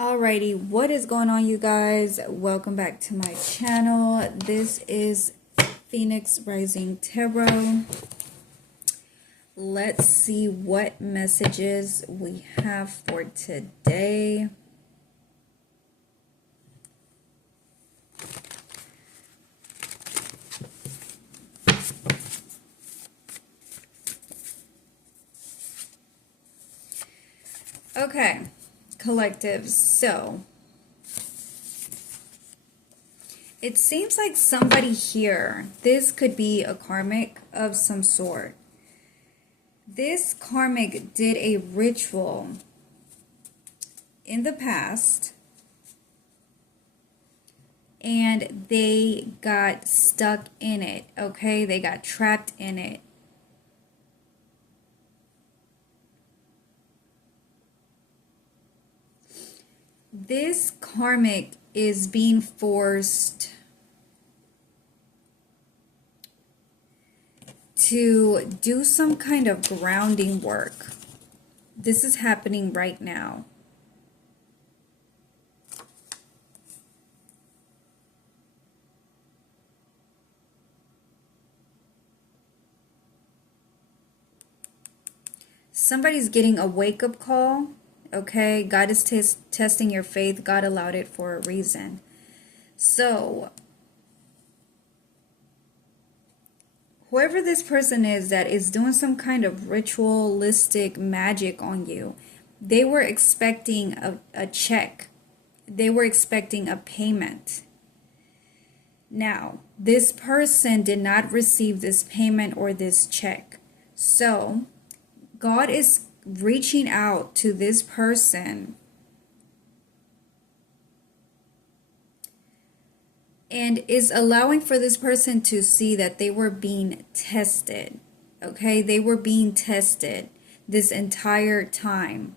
Alrighty, what is going on, you guys? Welcome back to my channel. This is Phoenix Rising Tarot. Let's see what messages we have for today. Okay, collective. So it seems like somebody here, this could be a karmic of some sort. This karmic did a ritual in the past and they got stuck in it, okay? They got trapped in it. This karmic is being forced to do some kind of grounding work. This is happening right now. Somebody's getting a wake-up call. Okay, God is testing your faith. God allowed it for a reason. So, whoever this person is that is doing some kind of ritualistic magic on you, they were expecting a check. They were expecting a payment. Now, this person did not receive this payment or this check. So, God is reaching out to this person and is allowing for this person to see that they were being tested. Okay, they were being tested this entire time.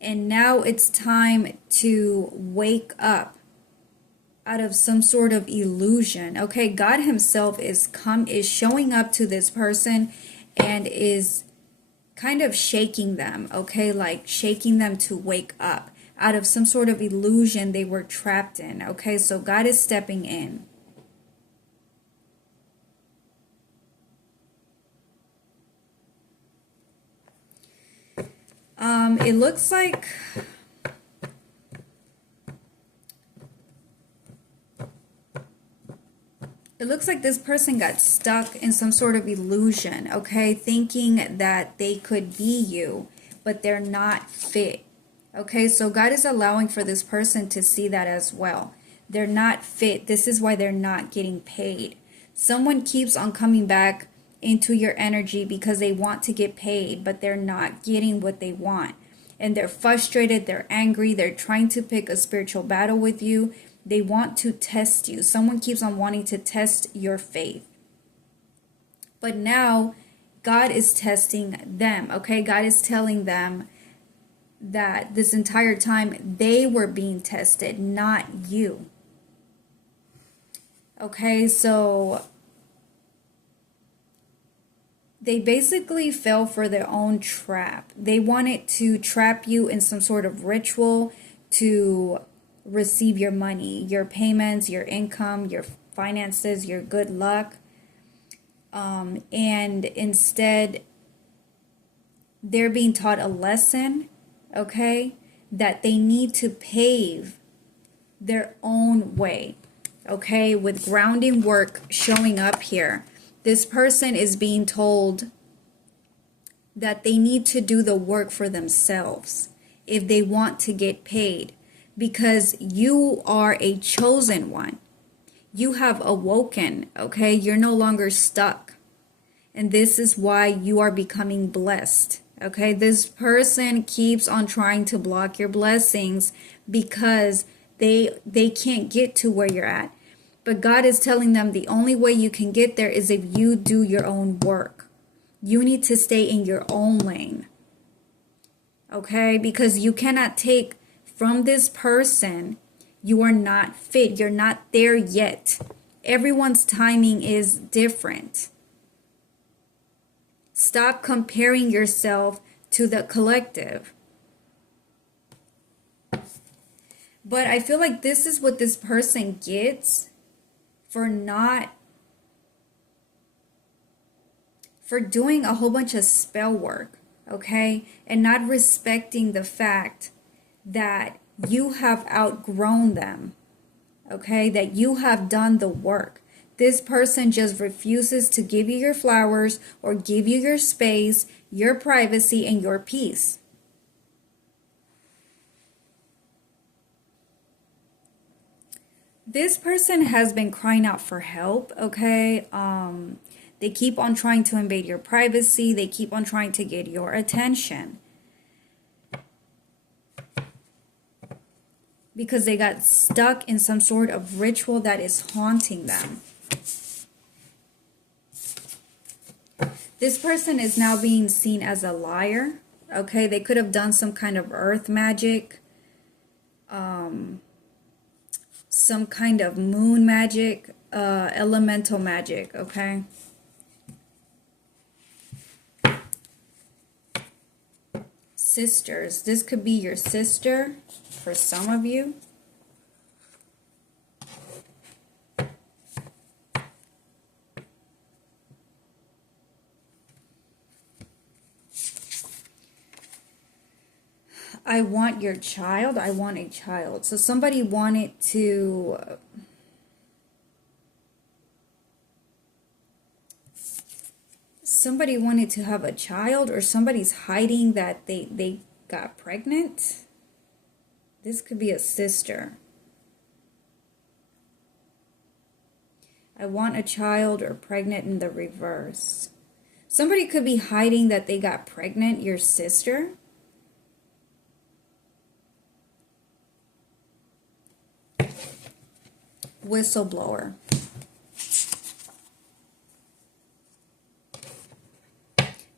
And now it's time to wake up out of some sort of illusion. Okay, God himself is showing up to this person and is kind of shaking them, okay, like shaking them to wake up out of some sort of illusion they were trapped in. Okay, so God is stepping in. It looks like this person got stuck in some sort of illusion, okay? Thinking that they could be you, but they're not fit. Okay, so God is allowing for this person to see that as well. They're not fit. This is why they're not getting paid. Someone keeps on coming back into your energy because they want to get paid, but they're not getting what they want. And they're frustrated, they're angry, they're trying to pick a spiritual battle with you. They want to test you. Someone keeps on wanting to test your faith. But now, God is testing them, okay? God is telling them that this entire time they were being tested, not you. Okay, so they basically fell for their own trap. They wanted to trap you in some sort of ritual to receive your money, your payments, your income, your finances, your good luck. And instead, they're being taught a lesson, okay, that they need to pave their own way, okay, with grounding work showing up here. This person is being told that they need to do the work for themselves if they want to get paid, because you are a chosen one. You have awoken, okay? You're no longer stuck. And this is why you are becoming blessed, okay? This person keeps on trying to block your blessings because they can't get to where you're at. But God is telling them the only way you can get there is if you do your own work. You need to stay in your own lane, okay? Because you cannot take from this person. You are not fit. You're not there yet. Everyone's timing is different. Stop comparing yourself to the collective. But I feel like this is what this person gets for doing a whole bunch of spell work, okay? And not respecting the fact that you have outgrown them, okay? That you have done the work. This person just refuses to give you your flowers or give you your space, your privacy, and your peace. This person has been crying out for help, okay? They keep on trying to invade your privacy. They keep on trying to get your attention. Because they got stuck in some sort of ritual that is haunting them. This person is now being seen as a liar, okay? They could have done some kind of earth magic, some kind of moon magic, elemental magic, okay? Sisters. This could be your sister for some of you. I want your child. I want a child. So somebody wanted to have a child, or somebody's hiding that they got pregnant. This could be a sister. I want a child or pregnant in the reverse. Somebody could be hiding that they got pregnant, your sister. Whistleblower.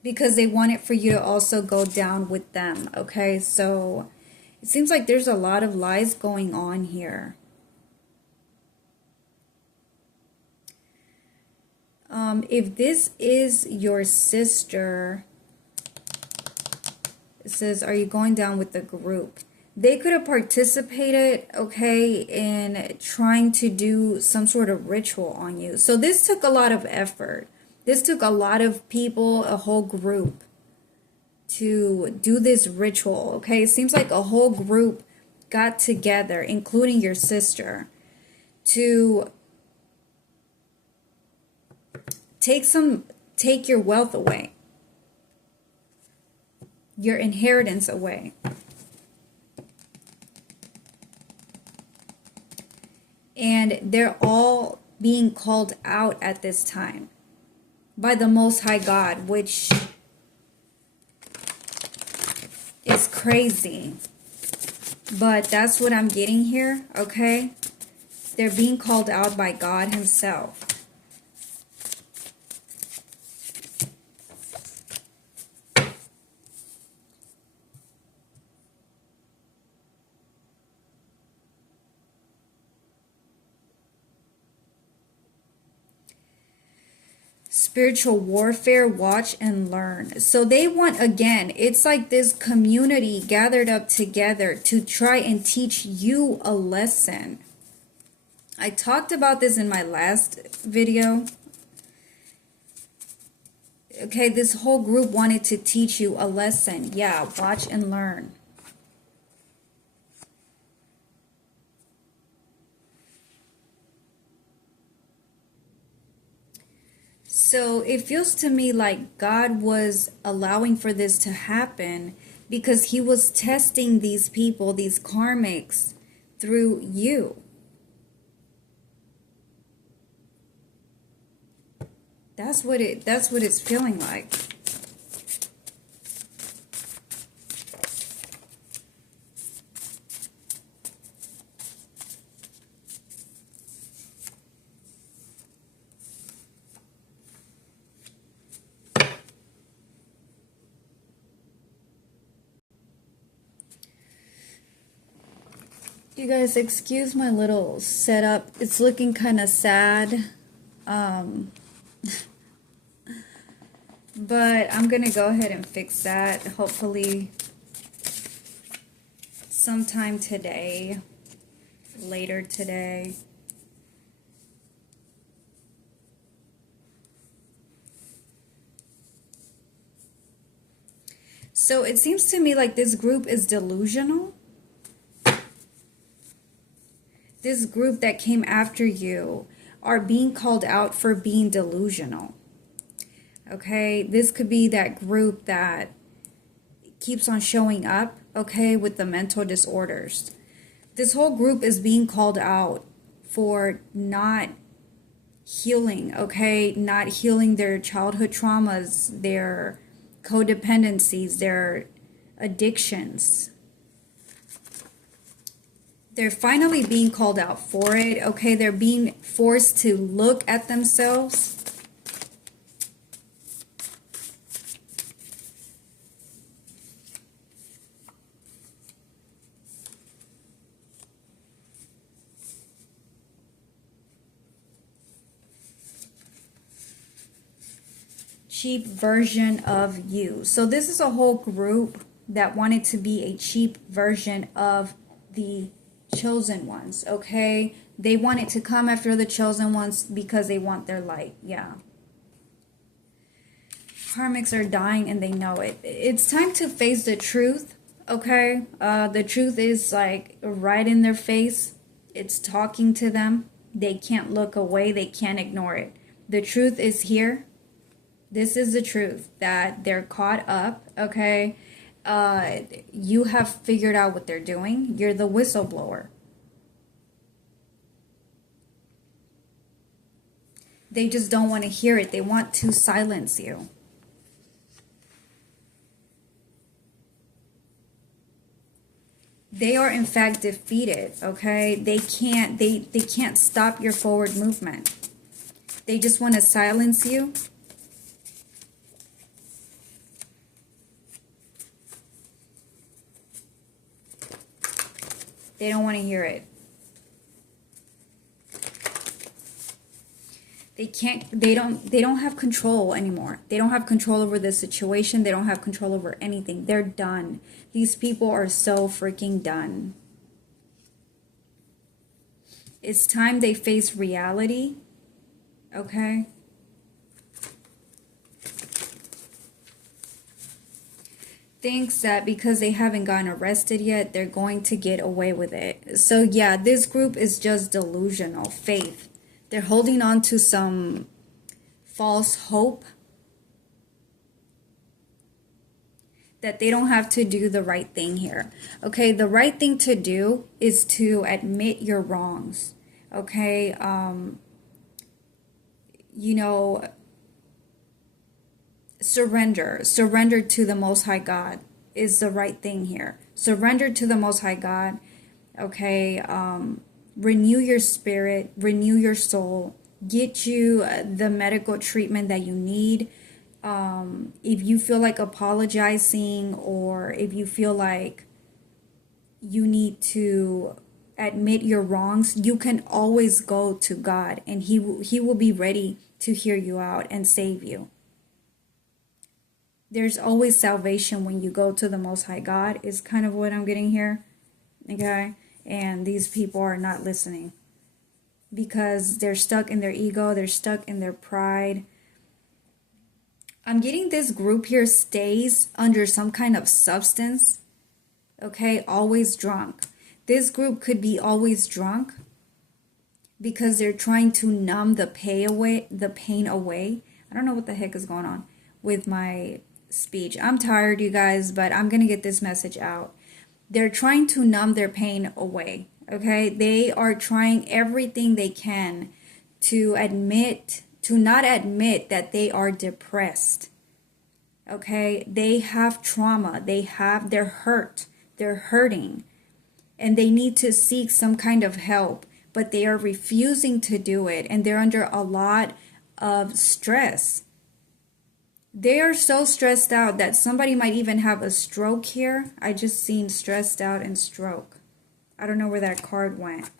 Because they want it for you to also go down with them, okay? So it seems like there's a lot of lies going on here. If this is your sister, it says, are you going down with the group? They could have participated, okay, in trying to do some sort of ritual on you. So this took a lot of effort. This took a lot of people, a whole group, to do this ritual, okay? It seems like a whole group got together, including your sister, to take your wealth away, your inheritance away. And they're all being called out at this time by the Most High God, which is crazy. But that's what I'm getting here, okay? They're being called out by God Himself. Spiritual warfare, watch and learn. So they want, again, it's like this community gathered up together to try and teach you a lesson. I talked about this in my last video. Okay, this whole group wanted to teach you a lesson. Yeah, watch and learn. So it feels to me like God was allowing for this to happen because He was testing these people, these karmics, through you. That's what it's feeling like. You guys, excuse my little setup. It's looking kind of sad. But I'm going to go ahead and fix that. Hopefully sometime today. later today. So it seems to me like this group is delusional. This group that came after you are being called out for being delusional. Okay, this could be that group that keeps on showing up, okay, with the mental disorders. This whole group is being called out for not healing, okay, not healing their childhood traumas, their codependencies, their addictions. They're finally being called out for it, okay? They're being forced to look at themselves. Cheap version of you. So this is a whole group that wanted to be a cheap version of the chosen ones, okay? They wanted to come after the chosen ones because they want their light. Yeah. Karmics are dying and they know it. It's time to face the truth, okay? The truth is like right in their face. It's talking to them. They can't look away. They can't ignore it. The truth is here. This is the truth, that they're caught up, okay? You have figured out what they're doing. You're the whistleblower. They just don't want to hear it. They want to silence you. They are in fact defeated, okay? They can't stop your forward movement. They just want to silence you. They don't want to hear it. They don't have control anymore. They don't have control over the situation. They don't have control over anything. They're done. These people are so freaking done. It's time they face reality. Okay? Thinks that because they haven't gotten arrested yet, they're going to get away with it. So yeah, this group is just delusional faith. They're holding on to some false hope that they don't have to do the right thing here. Okay, the right thing to do is to admit your wrongs. Okay, you know, surrender to the Most High God is the right thing here. Surrender to the Most High God. Okay, renew your spirit, renew your soul, get you the medical treatment that you need. If you feel like apologizing, or if you feel like you need to admit your wrongs, you can always go to God, and he will be ready to hear you out and save you. There's always salvation when you go to the Most High God, is kind of what I'm getting here. Okay? And these people are not listening because they're stuck in their ego. They're stuck in their pride. I'm getting this group here stays under some kind of substance. Okay? Always drunk. This group could be always drunk because they're trying to numb the pain away. I don't know what the heck is going on with my speech. I'm tired, you guys, but I'm going to get this message out. They're trying to numb their pain away, okay? They are trying everything they can to not admit that they are depressed, okay? They have trauma. They're hurt. They're hurting, and they need to seek some kind of help, but they are refusing to do it, and they're under a lot of stress. They are so stressed out that somebody might even have a stroke here. I just seen stressed out and stroke. I don't know where that card went.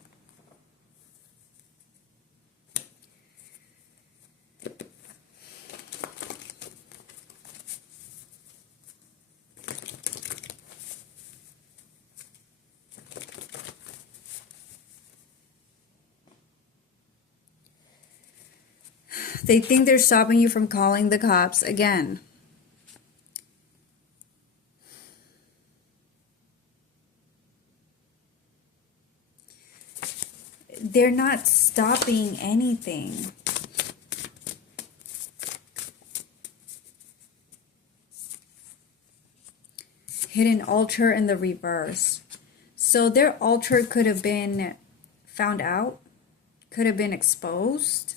They think they're stopping you from calling the cops again. They're not stopping anything. Hidden altar in the reverse. So their altar could have been found out, could have been exposed.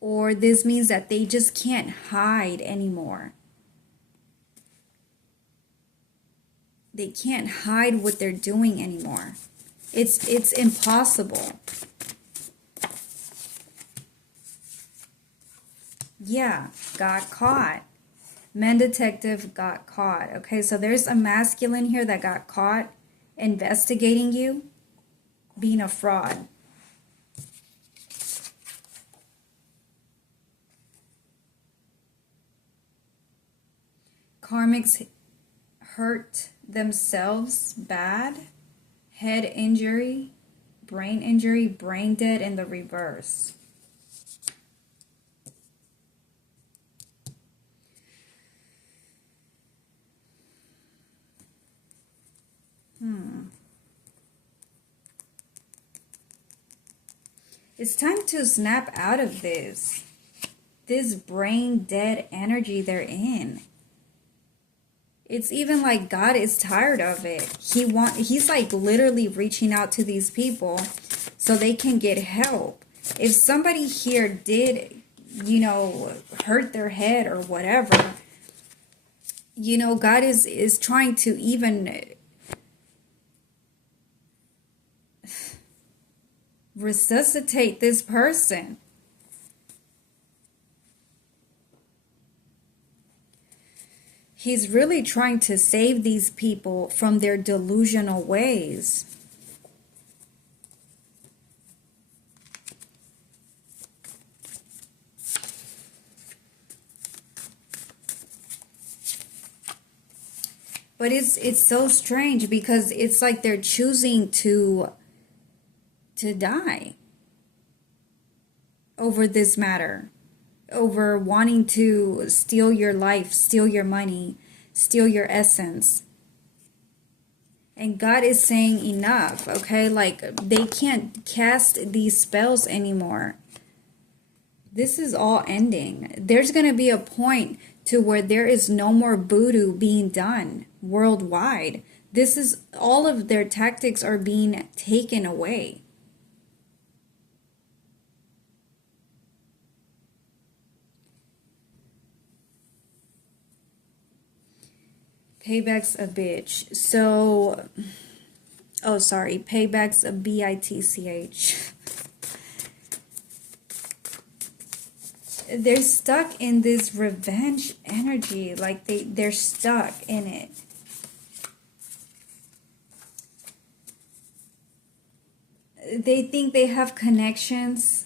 Or this means that they just can't hide anymore. They can't hide what they're doing anymore. It's impossible. Yeah, got caught. Men detective got caught. Okay, so there's a masculine here that got caught investigating you being a fraud. Karmics hurt themselves bad. Head injury, brain dead in the reverse. It's time to snap out of this brain dead energy they're in. It's even like God is tired of it. He's like literally reaching out to these people so they can get help. If somebody here did, hurt their head or whatever, God is trying to even resuscitate this person. He's really trying to save these people from their delusional ways. But it's so strange because it's like they're choosing to die over this matter, over wanting to steal your life, steal your money, steal your essence. And God is saying enough, okay? Like, they can't cast these spells anymore. This is all ending. There's going to be a point to where there is no more voodoo being done worldwide. This is, all of their tactics are being taken away. Payback's a bitch. So, oh, sorry. Payback's a bitch. They're stuck in this revenge energy. Like, they're stuck in it. They think they have connections.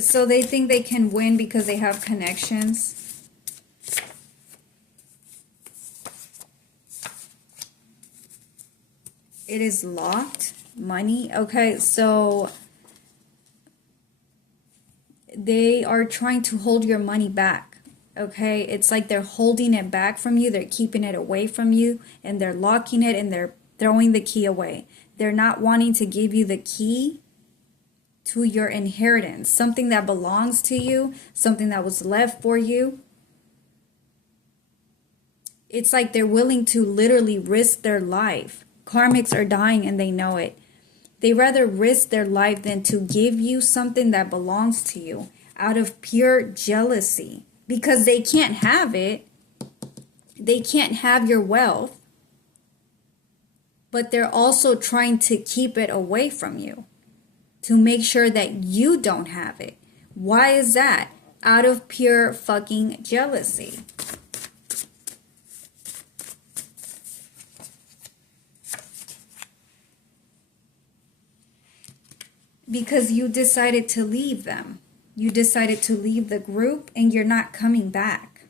So they think they can win because they have connections. It is locked. Money. Okay, so they are trying to hold your money back. Okay, it's like they're holding it back from you. They're keeping it away from you, and they're locking it, and they're throwing the key away. They're not wanting to give you the key to your inheritance, something that belongs to you, something that was left for you. It's like they're willing to literally risk their life. Karmics are dying and they know it. They rather risk their life than to give you something that belongs to you out of pure jealousy, because they can't have it. They can't have your wealth, but they're also trying to keep it away from you, to make sure that you don't have it. Why is that? Out of pure fucking jealousy. Because you decided to leave them. You decided to leave the group and you're not coming back.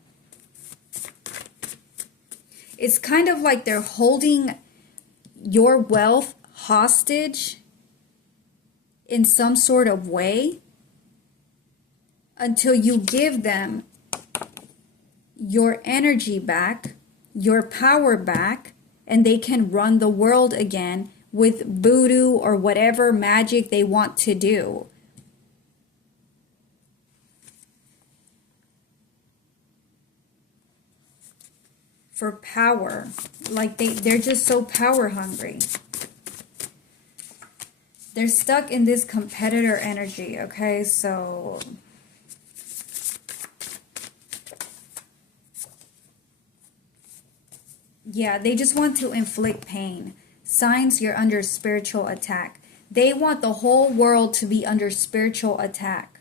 It's kind of like they're holding your wealth hostage in some sort of way until you give them your energy back, your power back, and they can run the world again with voodoo or whatever magic they want to do. For power. Like they're just so power hungry. They're stuck in this competitor energy, okay? So yeah, they just want to inflict pain. Signs you're under spiritual attack. They want the whole world to be under spiritual attack.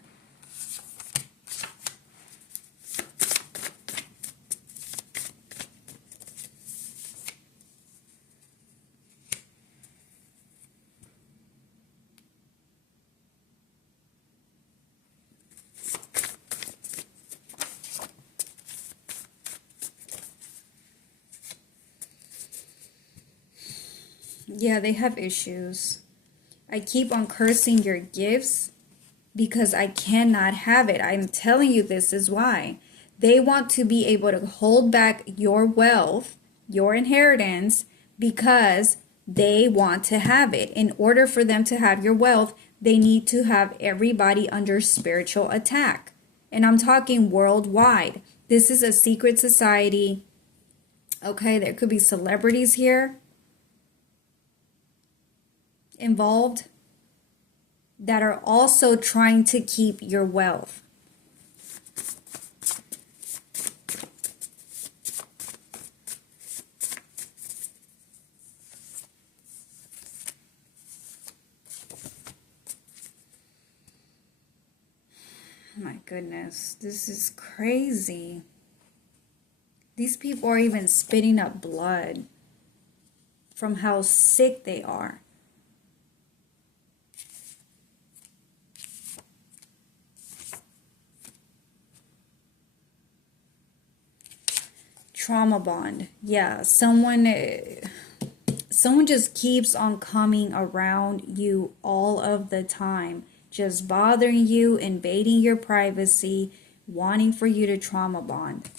Yeah, they have issues. I keep on cursing your gifts because I cannot have it. I'm telling you, this is why. They want to be able to hold back your wealth, your inheritance, because they want to have it. In order for them to have your wealth, they need to have everybody under spiritual attack. And I'm talking worldwide. This is a secret society. Okay, there could be celebrities here involved that are also trying to keep your wealth. My goodness, this is crazy. These people are even spitting up blood from how sick they are. Trauma bond. Yeah, someone just keeps on coming around you all of the time, just bothering you, invading your privacy, wanting for you to trauma bond.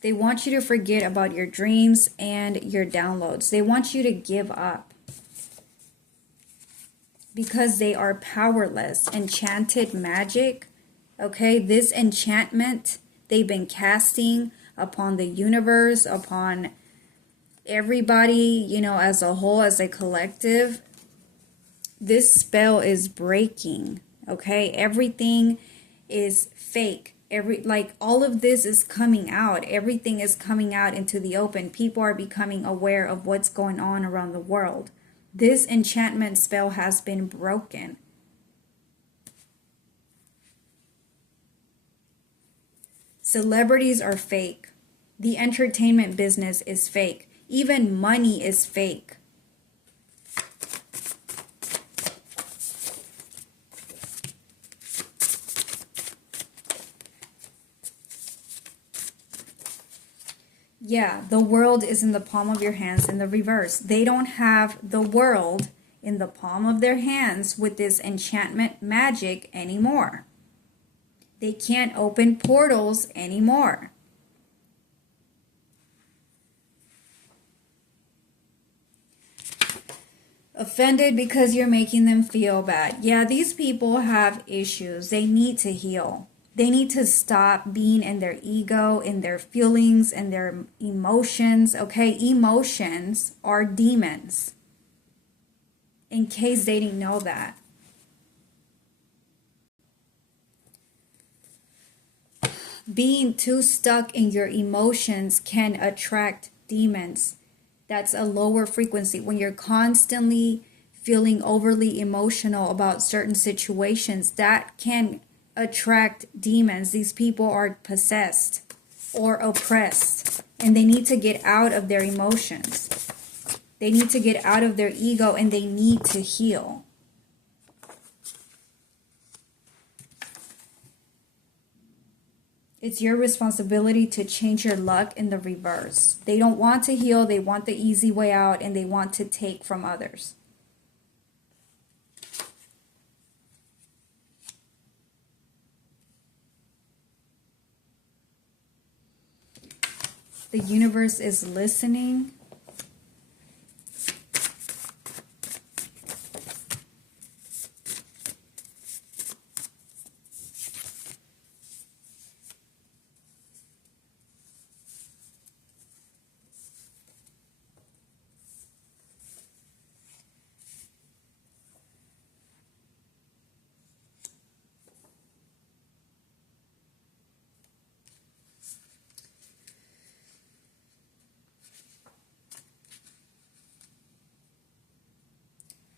They want you to forget about your dreams and your downloads. They want you to give up because they are powerless. Enchanted magic, okay? This enchantment they've been casting upon the universe, upon everybody, you know, as a whole, as a collective. This spell is breaking, okay? Everything is fake. Like all of this is coming out. Everything is coming out into the open. People are becoming aware of what's going on around the world. This enchantment spell has been broken. Celebrities are fake. The entertainment business is fake. Even money is fake. Yeah, the world is in the palm of your hands in the reverse. They don't have the world in the palm of their hands with this enchantment magic anymore. They can't open portals anymore. Offended because you're making them feel bad. Yeah, these people have issues. They need to heal. They need to stop being in their ego, in their feelings, and their emotions. Okay, emotions are demons. In case they didn't know that. Being too stuck in your emotions can attract demons. That's a lower frequency. When you're constantly feeling overly emotional about certain situations, that can attract demons. These people are possessed or oppressed, and they need to get out of their emotions. They need to get out of their ego, and they need to heal. It's your responsibility to change your luck in the reverse. They don't want to heal. They want the easy way out, and they want to take from others. The universe is listening.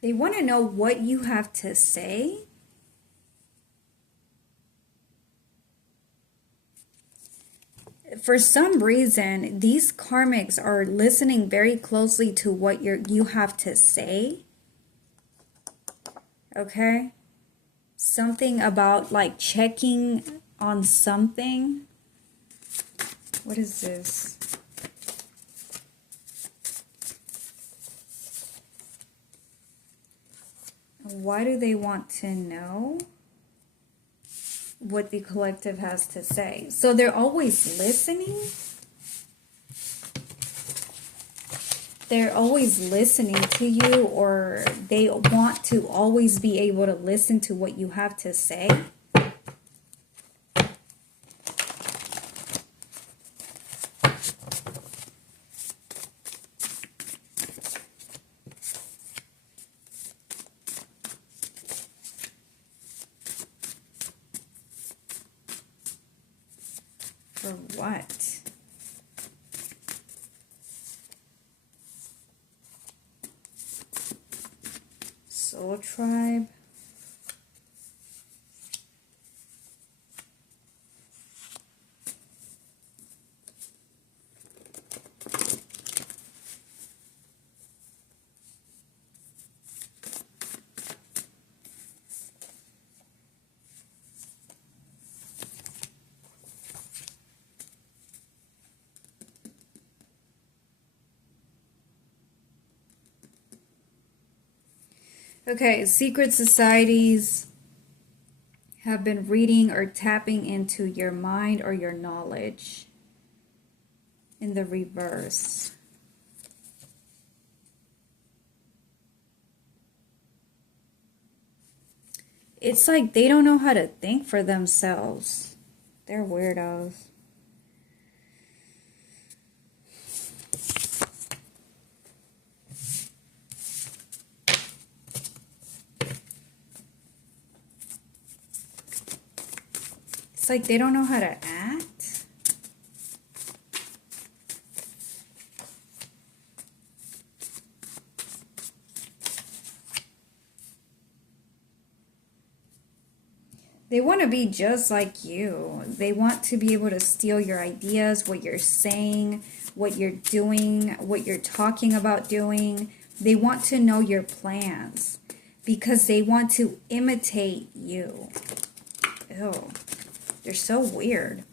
They want to know what you have to say. For some reason, these karmics are listening very closely to what you have to say. Okay? Something about like checking on something. What is this? Why do they want to know what the collective has to say? So they're always listening. They're always listening to you, or they want to always be able to listen to what you have to say. For what? Soul Tribe. Okay, secret societies have been reading or tapping into your mind or your knowledge in the reverse. It's like they don't know how to think for themselves. They're weirdos. It's like they don't know how to act. They want to be just like you. They want to be able to steal your ideas, what you're saying, what you're doing, what you're talking about doing. They want to know your plans because they want to imitate you. Ew. They're so weird.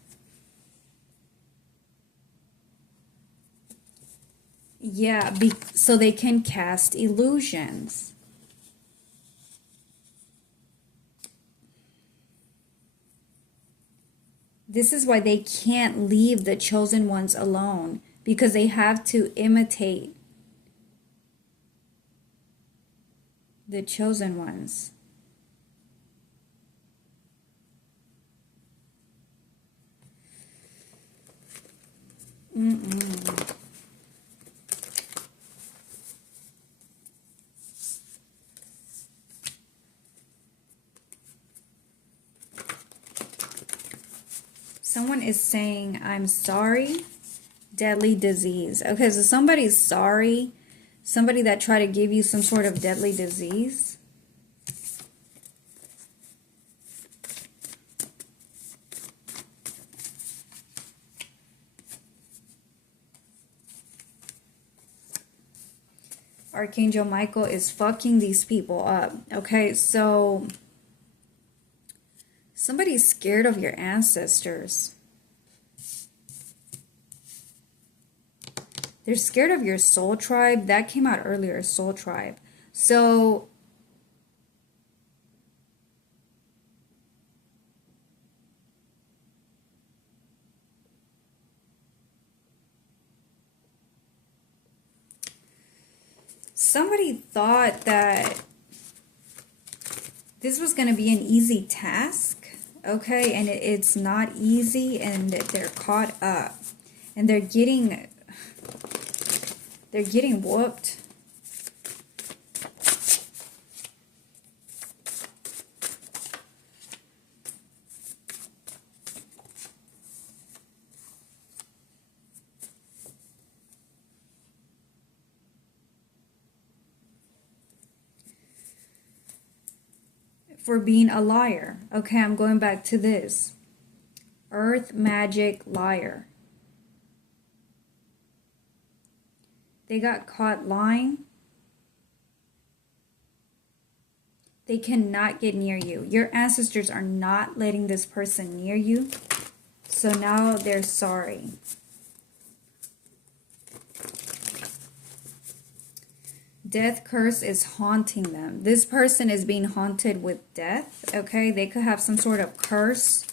Yeah, so they can cast illusions. This is why they can't leave the chosen ones alone, because they have to imitate the chosen ones. Someone is saying, I'm sorry, deadly disease. Okay, so somebody's sorry. Somebody that tried to give you some sort of deadly disease. Archangel Michael is fucking these people up. Okay, so somebody's scared of your ancestors. They're scared of your soul tribe. That came out earlier, soul tribe. So somebody thought that this was going to be an easy task, okay? And it's not easy, and they're caught up. And they're getting whooped. For being a liar. Okay, I'm going back to this. Earth magic liar. They got caught lying. They cannot get near you. Your ancestors are not letting this person near you. So now they're sorry. Death curse is haunting them. This person is being haunted with death, okay? They could have some sort of curse.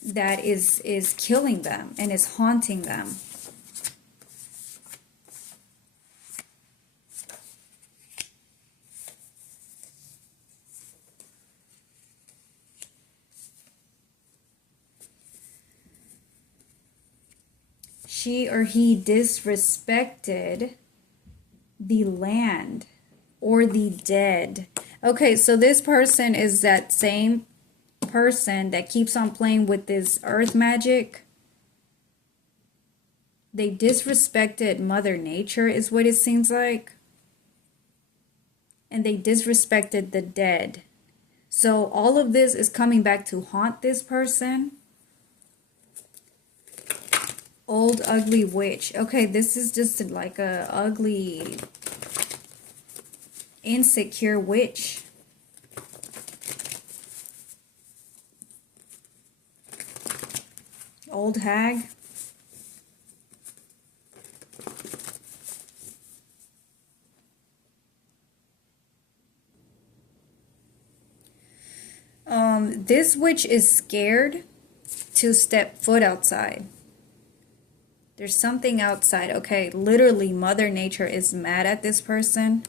That is killing them and is haunting them. She or he disrespected the land or the dead. Okay, so this person is that same person that keeps on playing with this earth magic. They disrespected Mother Nature is what it seems like. And they disrespected the dead. So all of this is coming back to haunt this person. Old ugly witch. Okay, this is just like a ugly, insecure witch. Old hag. This witch is scared to step foot outside. There's something outside. Okay, literally Mother Nature is mad at this person.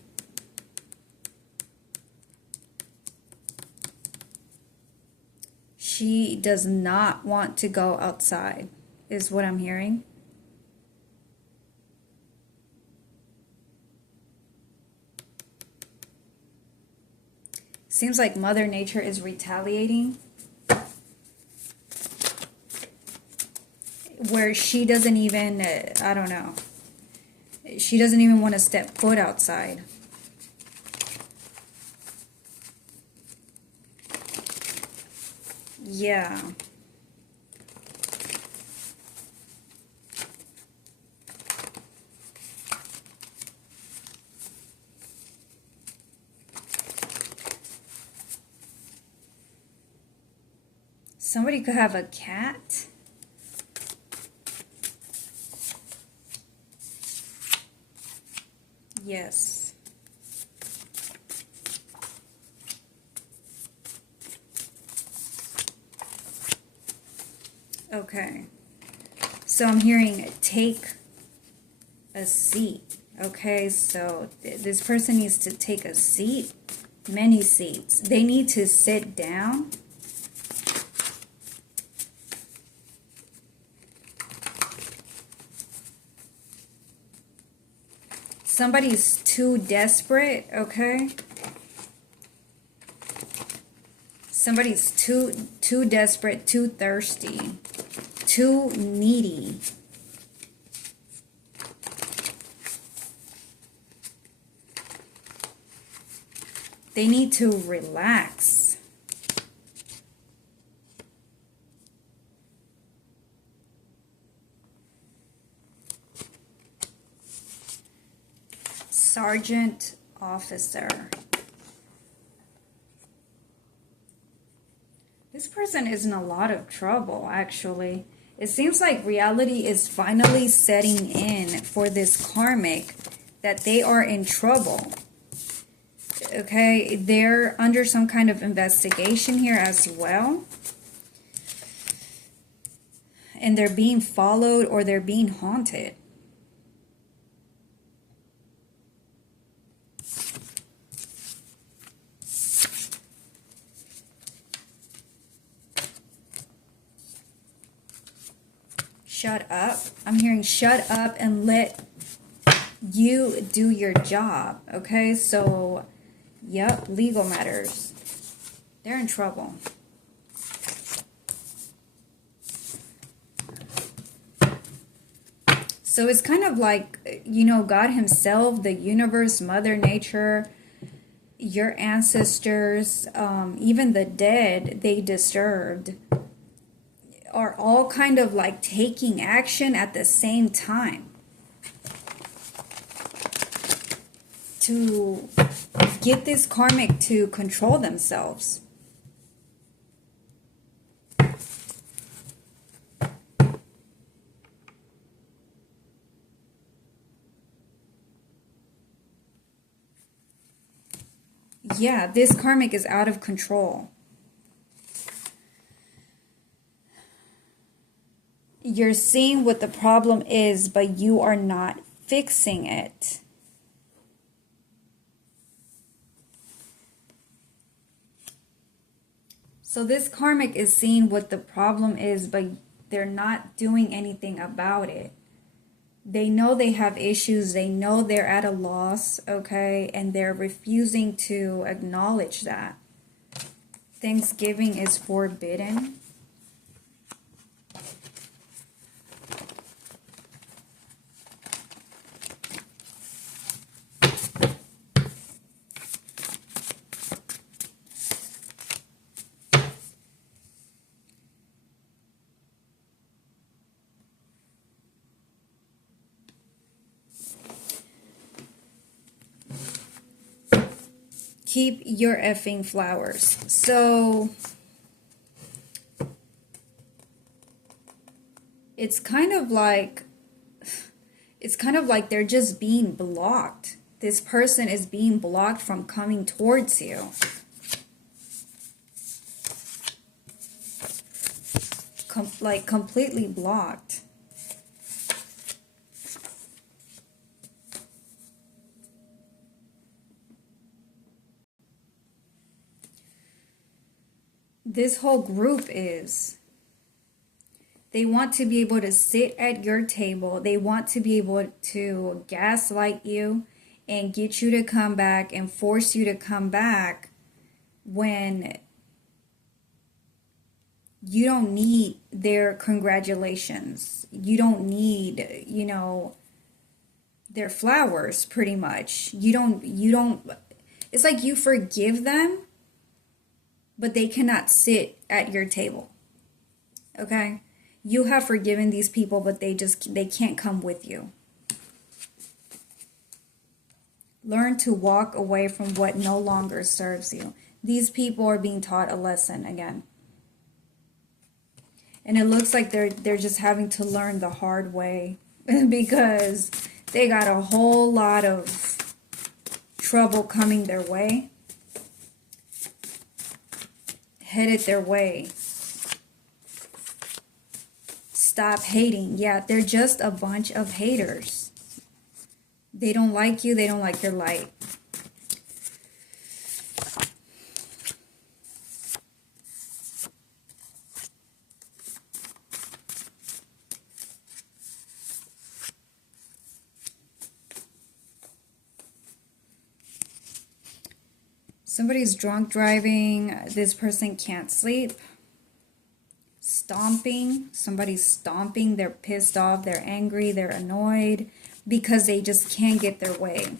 She does not want to go outside, is what I'm hearing. Seems like Mother Nature is retaliating. Where she doesn't even, I don't know. She doesn't even want to step foot outside. Yeah. Somebody could have a cat. Yes. Okay. So I'm hearing take a seat. Okay, so this person needs to take a seat. Many seats. They need to sit down. Somebody's too desperate, okay? Somebody's too desperate, too thirsty, too needy. They need to relax. Sergeant officer. This person is in a lot of trouble, actually. It seems like reality is finally setting in for this karmic, that they are in trouble. Okay, they're under some kind of investigation here as well. And they're being followed, or they're being haunted. Shut up. I'm hearing shut up and let you do your job. Okay, so, yep, legal matters. They're in trouble. So it's kind of like, you know, God himself, the universe, Mother Nature, your ancestors, even the dead they disturbed, are all kind of like taking action at the same time to get this karmic to control themselves. Yeah, this karmic is out of control. You're seeing what the problem is, but you are not fixing it. So this karmic is seeing what the problem is, but they're not doing anything about it. They know they have issues. They know they're at a loss, okay? And they're refusing to acknowledge that. Thanksgiving is forbidden. Keep your effing flowers. So it's kind of like they're just being blocked. This person is being blocked from coming towards you. Like completely blocked. This whole group is. They want to be able to sit at your table. They want to be able to gaslight you and get you to come back and force you to come back when you don't need their congratulations. You don't need, you know, their flowers, pretty much. You don't, it's like you forgive them, but they cannot sit at your table. Okay? You have forgiven these people, but they can't come with you. Learn to walk away from what no longer serves you. These people are being taught a lesson again. And it looks like they're just having to learn the hard way because they got a whole lot of trouble coming their way. Headed their way. Stop hating. Yeah, they're just a bunch of haters. They don't like you. They don't like your light. Somebody's drunk driving. This person can't sleep. Stomping. Somebody's stomping. They're pissed off. They're angry. They're annoyed because they just can't get their way.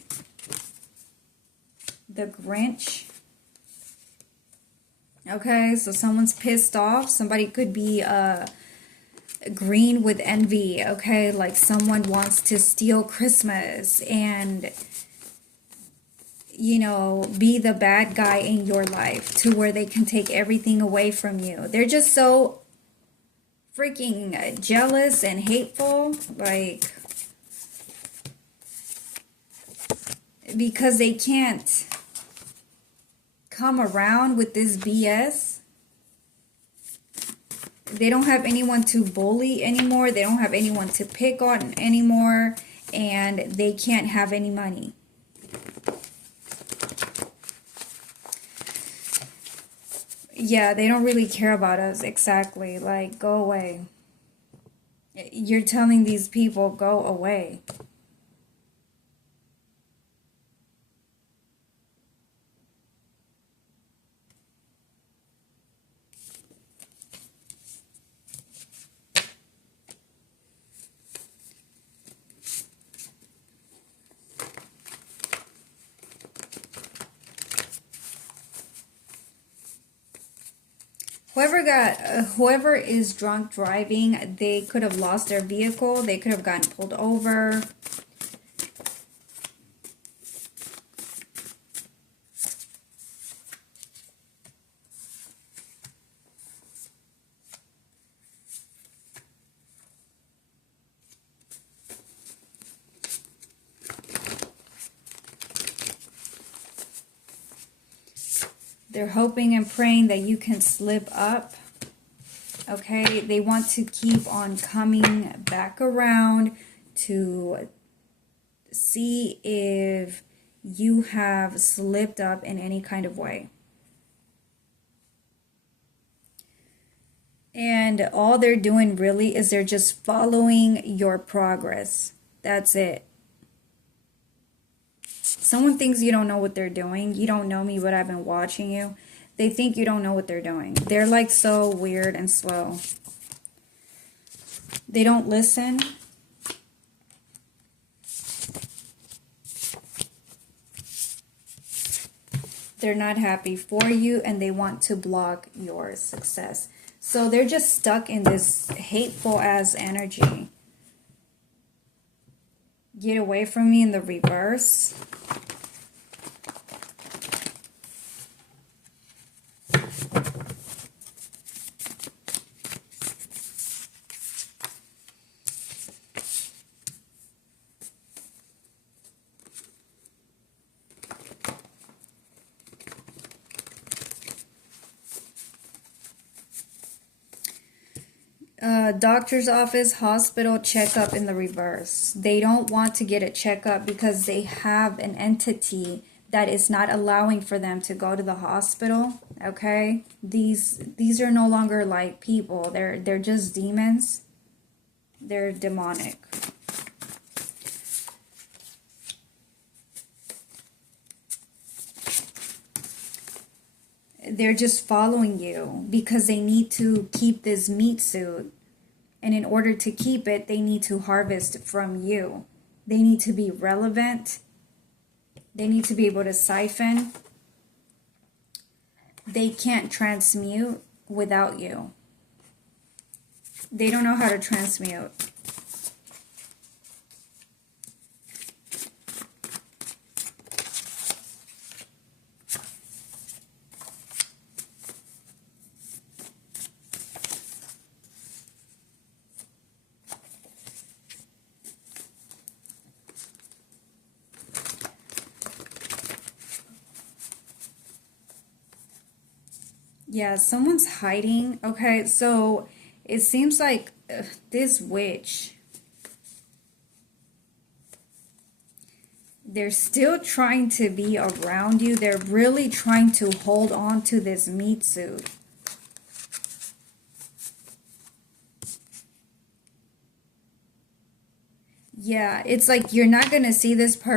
The Grinch. Okay, so someone's pissed off. Somebody could be green with envy. Okay, like someone wants to steal Christmas and you know, be the bad guy in your life to where they can take everything away from you. They're just so freaking jealous and hateful, like, because they can't come around with this BS. They don't have anyone to bully anymore. They don't have anyone to pick on anymore. And they can't have any money. Yeah, they don't really care about us. Exactly. Like, go away. You're telling these people, go away. Whoever is drunk driving, they could have lost their vehicle. They could have gotten pulled over. They're hoping and praying that you can slip up. Okay, they want to keep on coming back around to see if you have slipped up in any kind of way. And all they're doing really is they're just following your progress. That's it. Someone thinks you don't know what they're doing. You don't know me, but I've been watching you. They think you don't know what they're doing. They're like so weird and slow. They don't listen. They're not happy for you, and they want to block your success. So they're just stuck in this hateful ass energy. Get away from me in the reverse. Doctor's office, hospital, checkup in the reverse. They don't want to get a checkup because they have an entity that is not allowing for them to go to the hospital. Okay, these are no longer like people. They're just demons. They're demonic. They're just following you because they need to keep this meat suit. And in order to keep it, they need to harvest from you. They need to be relevant. They need to be able to siphon. They can't transmute without you. They don't know how to transmute. Yeah, someone's hiding. Okay, so it seems like this witch, they're still trying to be around you. They're really trying to hold on to this meat suit. Yeah, it's like you're not going to see this person